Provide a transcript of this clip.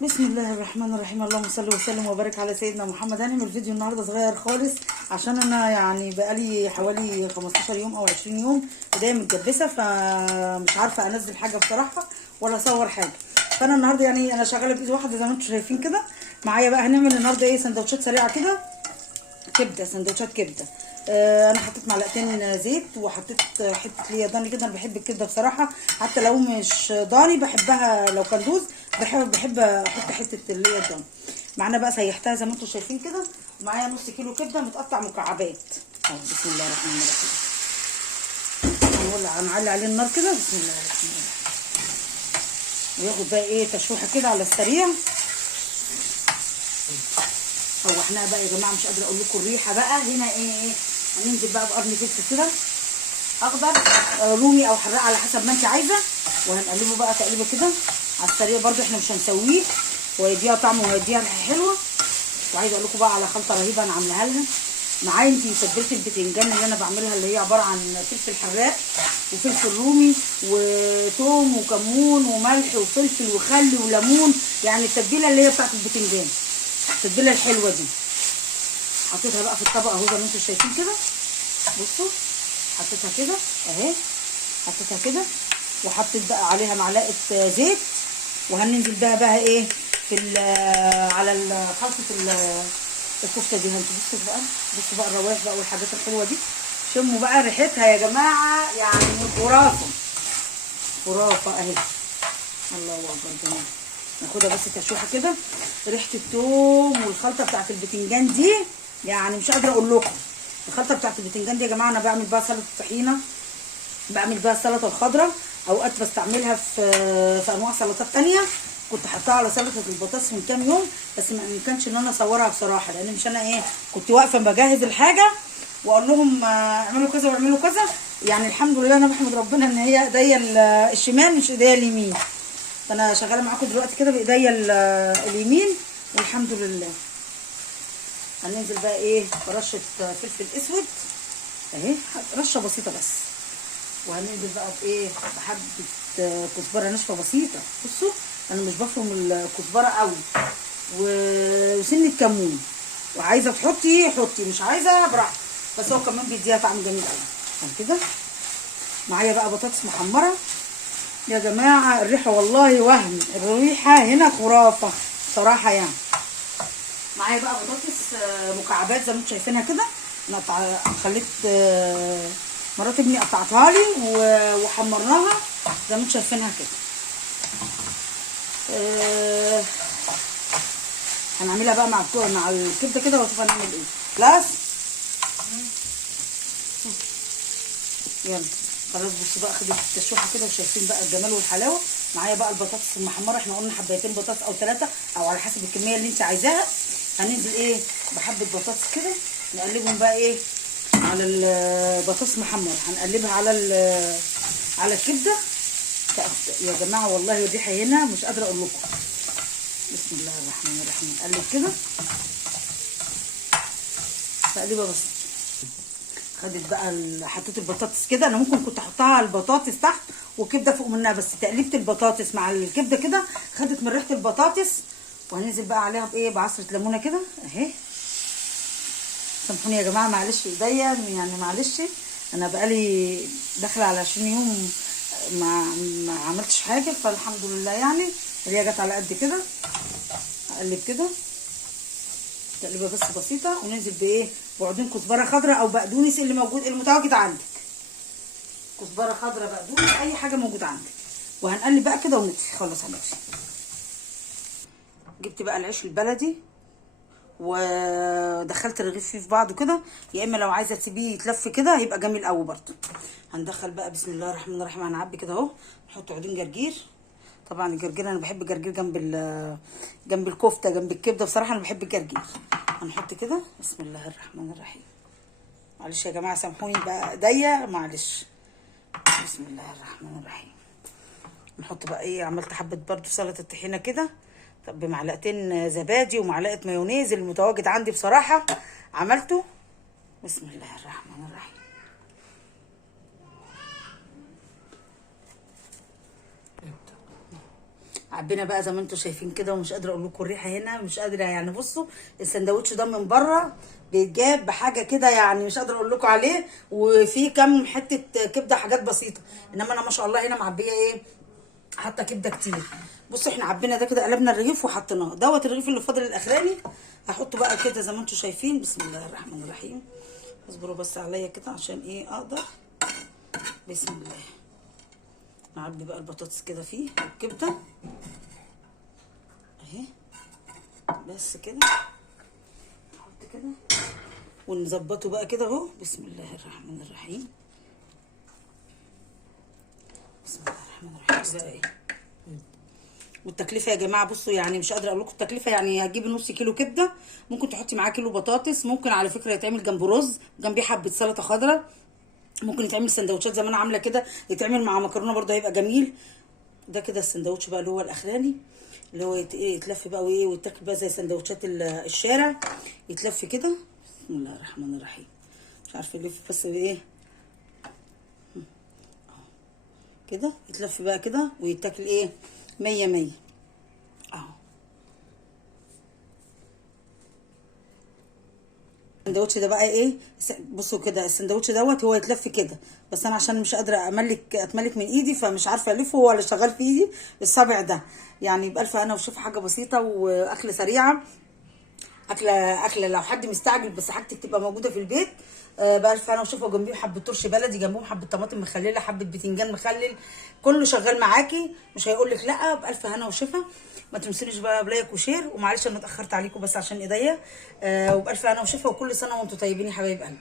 بسم الله الرحمن الرحيم. اللهم صل وسلم وبارك على سيدنا محمد. هنعمل فيديو النهارده صغير خالص عشان انا يعني بقالي حوالي 15 يوم او 20 يوم ايديا متجبسه، فمش عارفه انزل حاجه بصراحه ولا اصور حاجه. فانا النهارده يعني انا شغاله بايد واحده زي ما انتم شايفين كده معايا. بقى هنعمل النهارده ايه؟ سندوتشات سريعه كده، كبده، سندوتشات كبده. انا حطيت معلقتين زيت وحطيت حته ليا ضاني كده. انا بحب الكبده بصراحه، حتى لو مش ضاني بحبها، لو كان دوز بحب احط حته ليا ضاني. معانا بقى سيحتها زي ما انتم شايفين كده. معايا نص كيلو كبده متقطع مكعبات اهو. بسم الله الرحمن الرحيم. هنعلي عليه النار كده. بسم الله الرحمن الرحيم. وياخد بقى ايه تشويحه كده على السريع. هو احنا بقى يا جماعه مش قادره اقول لكم الريحه بقى هنا ايه. هننزل بقى بقرن فلفل كده اخضر، رومي او حراق على حسب ما انت عايزه، وهنقلبه بقى تقليبه كده على السريع. برده احنا مش هنسويه، وهيديها طعم وهيديها ريحه حلوه. وعايزه اقول لكم بقى على خلطه رهيبه انا عاملاها لها. معايا انت تتبيله البتنجان اللي انا بعملها، اللي هي عباره عن فلفل حراق وفلفل رومي وثوم وكمون وملح وفلفل وخل وليمون، يعني التتبيله اللي هي بتاعت البتنجان، التتبيله الحلوه دي. حطيتها بقى في الطبق اهو زي ما انتم شايفين كده. بصوا حطيتها كده اهي، حطيتها كده وحطيت بقى عليها معلقه زيت. وهننزل بها بقى ايه في على خلطه الكفته دي. بصوا بقى، بصوا بقى الروايح بقى والحاجات الحلوه دي. شموا بقى ريحتها يا جماعه، يعني خرافه خرافه اهي. الله اكبر جميل. ناخدها بس تشويحه كده. ريحه الثوم والخلطه بتاعت البتنجان دي يعني مش قادره اقول لكم. الخلطه بتاعت البتنجان دي يا جماعه انا بعمل بها سلطه طحينه، بعمل بها السلطه الخضراء، اوقات بستعملها في انواع سلطات تانية. كنت حطاها على سلطه البطاطس من كام يوم، بس ما كانش ان انا اصورها بصراحه، لان مش انا ايه كنت واقفه بجهز الحاجه واقول لهم اعملوا كذا واعملوا كذا. يعني الحمد لله انا بحمد ربنا ان هي ايديا الشمال مش ايديا اليمين. فانا شغاله معاكم دلوقتي كده بايديا اليمين والحمد لله. هننزل بقى ايه برشه فلفل اسود اهي، رشه بسيطه بس. وهننزل بقى بايه بحبه كزبره ناشفه بسيطه. بصوا انا مش بفرم الكزبره قوي، وسنه كمون. وعايزه تحطي حطي، مش عايزه براحتك، بس هو كمان بيديها طعم جميل قوي كده. معايا بقى بطاطس محمره يا جماعه. الريحه والله وهم، الريحه هنا خرافه صراحه يعني. معايا بقى بطاطس مكعبات زي ما انتم شايفينها كده. انا خليت مرات ابني قطعتها لي وحمرناها زي ما انتم شايفينها كده. هنعملها بقى مع الكبده كده واشوف هنعمل ايه. خلاص يلا خلاص. بصوا بقى خدت التشويحه كده وشايفين بقى الجمال والحلاوه. معايا بقى البطاطس المحمره، احنا قلنا حبايتين بطاطس او 3 او على حسب الكميه اللي انت عايزاها. هننزل ايه بحبه بطاطس كده، نقلبهم بقى ايه على البطاطس محمره. هنقلبها على الكبده يا جماعه. والله الريحه هنا مش قادره اقول لكم. بسم الله الرحمن الرحيم. نقلب كده تقليبه بس. خدت بقى حطيت البطاطس كده. انا ممكن كنت احطها على البطاطس تحت وكبده فوق منها، بس تقليبه البطاطس مع الكبده كده خدت من ريحه البطاطس. وهننزل بقى عليها بايه بعصره ليمونه كده اهي. سامحوني يا جماعه معلش ايديا، يعني معلش انا بقالي داخله على 20 يوم ما عملتش حاجه، فالحمد لله يعني هي جت على قد كده. اقلب كده تقليبه بس بسيطه. وننزل بايه بعودين كزبره خضراء او بقدونس اللي موجود المتواجد عندك. كزبره خضراء بقدونس اي حاجه موجوده عندك. وهنقلب بقى كده ونطفي خلاص. هنطفي. جبت بقى العيش البلدي ودخلت الرغيف فيه في بعضه كده، يا اما لو عايزه تسيبيه يتلف كده هيبقى جميل قوي برده. هندخل بقى بسم الله الرحمن الرحيم. هنعبي كده اهو. نحط عودين جرجير. طبعا الجرجير انا بحب الجرجير جنب الكفته جنب الكبده، بصراحه انا بحب الجرجير. هنحط كده بسم الله الرحمن الرحيم. معلش يا جماعه سامحوني بقى ايديا معلش. بسم الله الرحمن الرحيم. نحط بقى ايه، عملت حبه برده سلطه الطحينه كده. طب بمعلقتين زبادي ومعلقه مايونيز المتواجد عندي بصراحه عملته. بسم الله الرحمن الرحيم. عبينا بقى زي ما انتم شايفين كده، ومش قادره اقول لكم الريحه هنا، مش قادره يعني. بصوا السندوتش ده من بره بيتجاب بحاجه كده يعني مش قادره اقول لكم عليه، وفي كام حته كبده حاجات بسيطه، انما انا ما شاء الله هنا معبيه ايه، حاطه كبده كتير. بصوا احنا عبينا ده كده، قلبنا الرغيف وحطيناه دوت. الرغيف اللي فاضل الاخراني هحطه بقى كده زي ما انتم شايفين. بسم الله الرحمن الرحيم. اصبروا بس عليا كده عشان ايه اقدر. بسم الله. نعبي بقى البطاطس كده فيه والكبده اهي، بس كده نحط كده ونظبطه بقى كده اهو. بسم الله الرحمن الرحيم. بسم الله الرحمن الرحيم. بقى ايه والتكلفه يا جماعه، بصوا يعني مش قادره اقول لكم التكلفه. يعني هتجيبي نص كيلو كبده، ممكن تحطي معاه كيلو بطاطس، ممكن على فكره يتعمل جنبه رز، جنبيه حبه سلطه خضراء، ممكن يتعمل سندوتشات زي ما انا عامله كده، يتعمل مع مكرونه برده هيبقى جميل. ده كده السندوتش بقى اللي هو الاخراني، اللي هو يتلف بقى وايه ويتاكل بقى زي سندوتشات الشارع، يتلف كده. بسم الله الرحمن الرحيم. مش عارفه يلف بس ايه كده، يتلف بقى كده ويتاكل ايه 100 100 اهو. السندوتش ده بقى ايه، بصوا كده السندوتش دوت هو يتلف كده، بس انا عشان مش قادره اتملك من ايدي فمش عارفه الفه، هو اللي شغال في ايدي الصابع ده يعني. بألف انا وشوف حاجه بسيطه واكله سريعه، اكله لو حد مستعجل بس حاجتك تبقى موجوده في البيت. بألف انا وشوفها، جنبيهم حبه ترش بلدي، جنبهم حبه طماطم مخلله، حبه بتنجان مخلل، كله شغال معاكي مش هيقول لك لا. بألف هنا وشفا. ما تنسونيش بقى بلايك وشير، ومعلش انا اتاخرت عليكم بس عشان ايديا. وبألف هنا وشفا، وكل سنه وانتم طيبين يا حبايب قلبي.